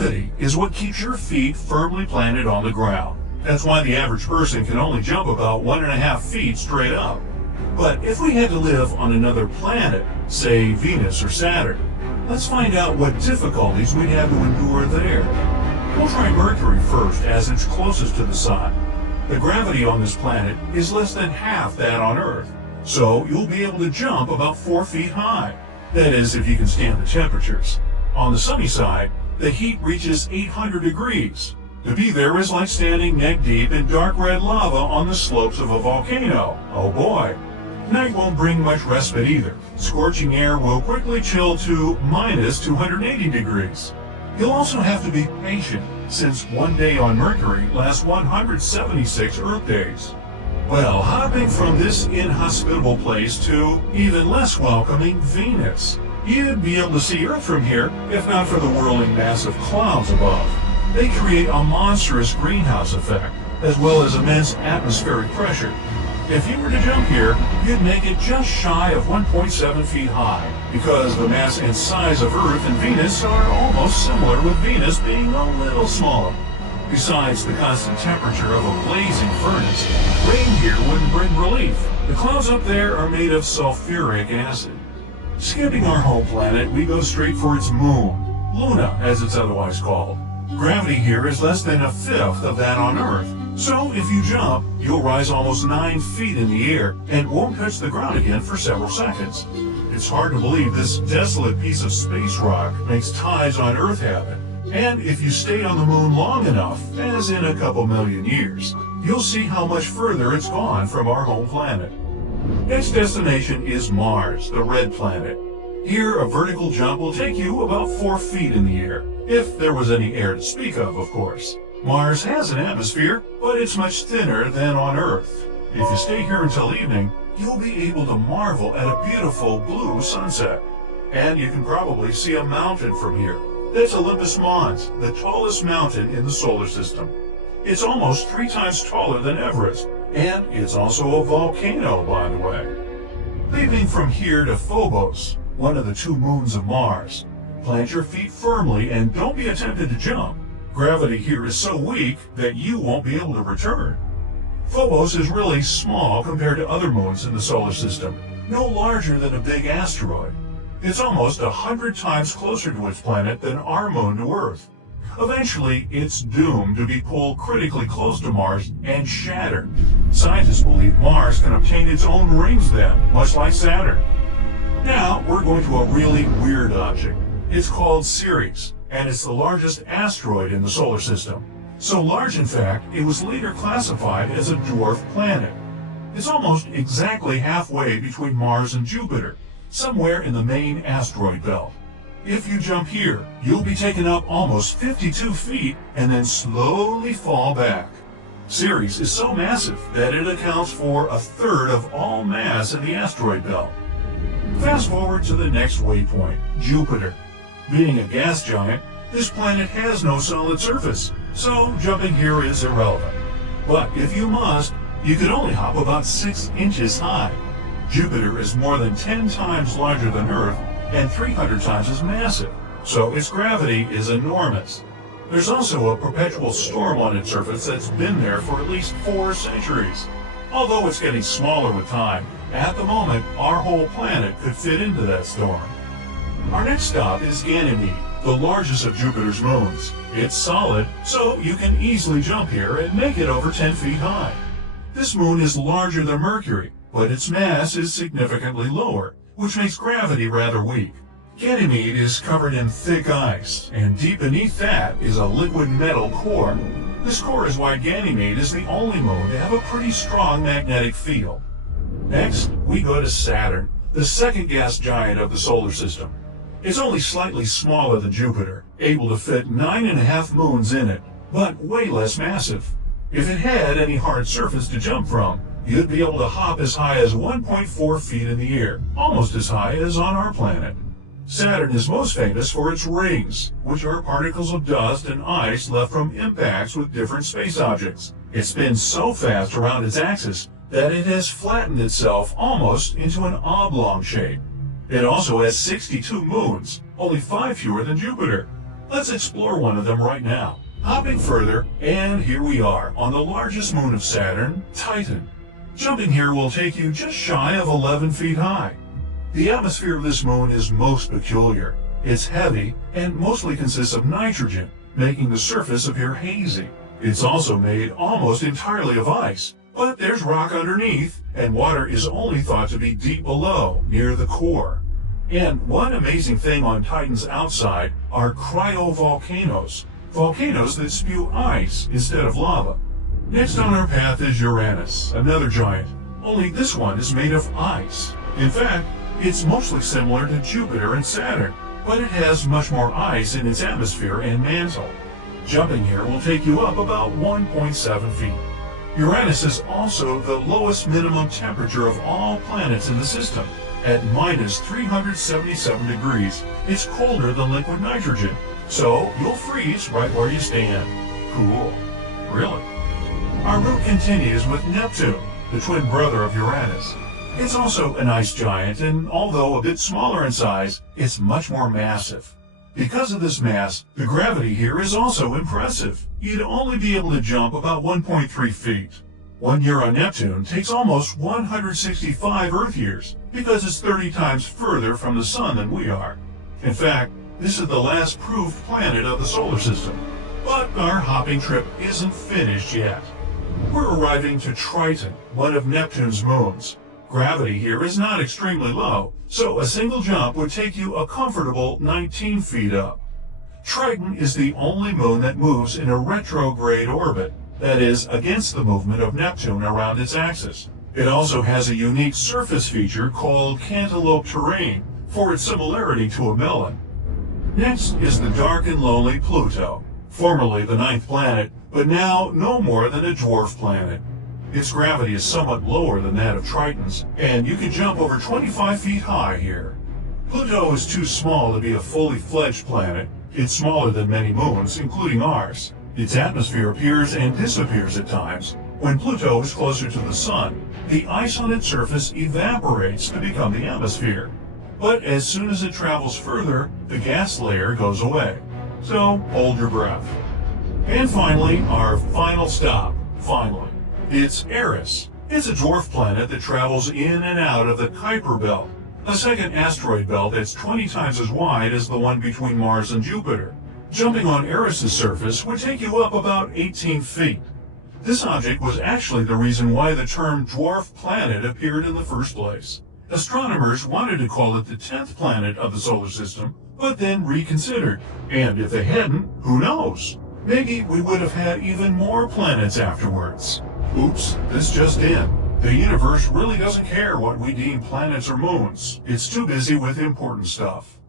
Gravity is what keeps your feet firmly planted on the ground. That's why the average person can only jump about 1.5 feet straight up. But if we had to live on another planet, say Venus or Saturn, let's find out what difficulties we'd have to endure there. We'll try Mercury first, as it's closest to the Sun. The gravity on this planet is less than half that on Earth, so you'll be able to jump about 4 feet high. That is, if you can stand the temperatures. On the sunny side, the heat reaches 800 degrees. To be there is like standing neck deep in dark red lava on the slopes of a volcano. Oh boy. Night won't bring much respite either. Scorching air will quickly chill to minus 280 degrees. You'll also have to be patient, since one day on Mercury lasts 176 Earth days. Well, hopping from this inhospitable place to even less welcoming Venus. You'd be able to see Earth from here, if not for the whirling mass of clouds above. They create a monstrous greenhouse effect, as well as immense atmospheric pressure. If you were to jump here, you'd make it just shy of 1.7 feet high, because the mass and size of Earth and Venus are almost similar, with Venus being a little smaller. Besides the constant temperature of a blazing furnace, rain here wouldn't bring relief. The clouds up there are made of sulfuric acid. Skipping our home planet, we go straight for its moon, Luna as it's otherwise called. Gravity here is less than 1/5 of that on Earth, so if you jump, you'll rise almost 9 feet in the air and won't touch the ground again for several seconds. It's hard to believe this desolate piece of space rock makes tides on Earth happen. And if you stay on the moon long enough, as in a couple million years, you'll see how much further it's gone from our home planet. Next destination is Mars, the red planet. Here, a vertical jump will take you about 4 feet in the air, if there was any air to speak of course. Mars has an atmosphere, but it's much thinner than on Earth. If you stay here until evening, you'll be able to marvel at a beautiful blue sunset. And you can probably see a mountain from here. That's Olympus Mons, the tallest mountain in the solar system. It's almost 3 times taller than Everest, and it's also a volcano, by the way. Leaving from here to Phobos, one of the 2 moons of Mars. Plant your feet firmly and don't be tempted to jump. Gravity here is so weak that you won't be able to return. Phobos is really small compared to other moons in the solar system, no larger than a big asteroid. It's almost 100 times closer to its planet than our moon to Earth. Eventually, it's doomed to be pulled critically close to Mars and shatter. Scientists believe Mars can obtain its own rings then, much like Saturn. Now, we're going to a really weird object. It's called Ceres, and it's the largest asteroid in the solar system. So large, in fact, it was later classified as a dwarf planet. It's almost exactly halfway between Mars and Jupiter, somewhere in the main asteroid belt. If you jump here, you'll be taken up almost 52 feet and then slowly fall back. Ceres is so massive that it accounts for 1/3 of all mass in the asteroid belt. Fast forward to the next waypoint, Jupiter. Being a gas giant, this planet has no solid surface, so jumping here is irrelevant. But if you must, you could only hop about 6 inches high. Jupiter is more than 10 times larger than Earth and 300 times as massive, so its gravity is enormous. There's also a perpetual storm on its surface that's been there for at least 4 centuries. Although it's getting smaller with time, at the moment, our whole planet could fit into that storm. Our next stop is Ganymede, the largest of Jupiter's moons. It's solid, so you can easily jump here and make it over 10 feet high. This moon is larger than Mercury, but its mass is significantly lower, which makes gravity rather weak. Ganymede is covered in thick ice, and deep beneath that is a liquid metal core. This core is why Ganymede is the only moon to have a pretty strong magnetic field. Next, we go to Saturn, the second gas giant of the solar system. It's only slightly smaller than Jupiter, able to fit 9.5 moons in it, but way less massive. If it had any hard surface to jump from, you'd be able to hop as high as 1.4 feet in the air, almost as high as on our planet. Saturn is most famous for its rings, which are particles of dust and ice left from impacts with different space objects. It spins so fast around its axis that it has flattened itself almost into an oblong shape. It also has 62 moons, only 5 fewer than Jupiter. Let's explore one of them right now. Hopping further, and here we are on the largest moon of Saturn, Titan. Jumping here will take you just shy of 11 feet high. The atmosphere of this moon is most peculiar. It's heavy and mostly consists of nitrogen, making the surface appear hazy. It's also made almost entirely of ice, but there's rock underneath, and water is only thought to be deep below, near the core. And one amazing thing on Titan's outside are cryovolcanoes, volcanoes that spew ice instead of lava. Next on our path is Uranus, another giant, only this one is made of ice. In fact, it's mostly similar to Jupiter and Saturn, but it has much more ice in its atmosphere and mantle. Jumping here will take you up about 1.7 feet. Uranus is also the lowest minimum temperature of all planets in the system. At minus 377 degrees, it's colder than liquid nitrogen, so you'll freeze right where you stand. Cool. Really? Our route continues with Neptune, the twin brother of Uranus. It's also an ice giant, and although a bit smaller in size, it's much more massive. Because of this mass, the gravity here is also impressive. You'd only be able to jump about 1.3 feet. 1 year on Neptune takes almost 165 Earth years, because it's 30 times further from the Sun than we are. In fact, this is the last proved planet of the solar system. But our hopping trip isn't finished yet. We're arriving to Triton, one of Neptune's moons. Gravity here is not extremely low, so a single jump would take you a comfortable 19 feet up. Triton is the only moon that moves in a retrograde orbit, that is, against the movement of Neptune around its axis. It also has a unique surface feature called cantaloupe terrain for its similarity to a melon. Next is the dark and lonely Pluto, formerly the 9th planet, but now no more than a dwarf planet. Its gravity is somewhat lower than that of Triton's, and you can jump over 25 feet high here. Pluto is too small to be a fully fledged planet. It's smaller than many moons, including ours. Its atmosphere appears and disappears at times. When Pluto is closer to the Sun, the ice on its surface evaporates to become the atmosphere. But as soon as it travels further, the gas layer goes away. So hold your breath. And finally, our final stop. It's Eris. It's a dwarf planet that travels in and out of the Kuiper belt, a second asteroid belt that's 20 times as wide as the one between Mars and Jupiter. Jumping on Eris's surface would take you up about 18 feet. This object was actually the reason why the term dwarf planet appeared in the first place. Astronomers wanted to call it the 10th planet of the solar system, but then reconsidered. And if they hadn't, who knows? Maybe we would have had even more planets afterwards. Oops, this just in. The universe really doesn't care what we deem planets or moons. It's too busy with important stuff.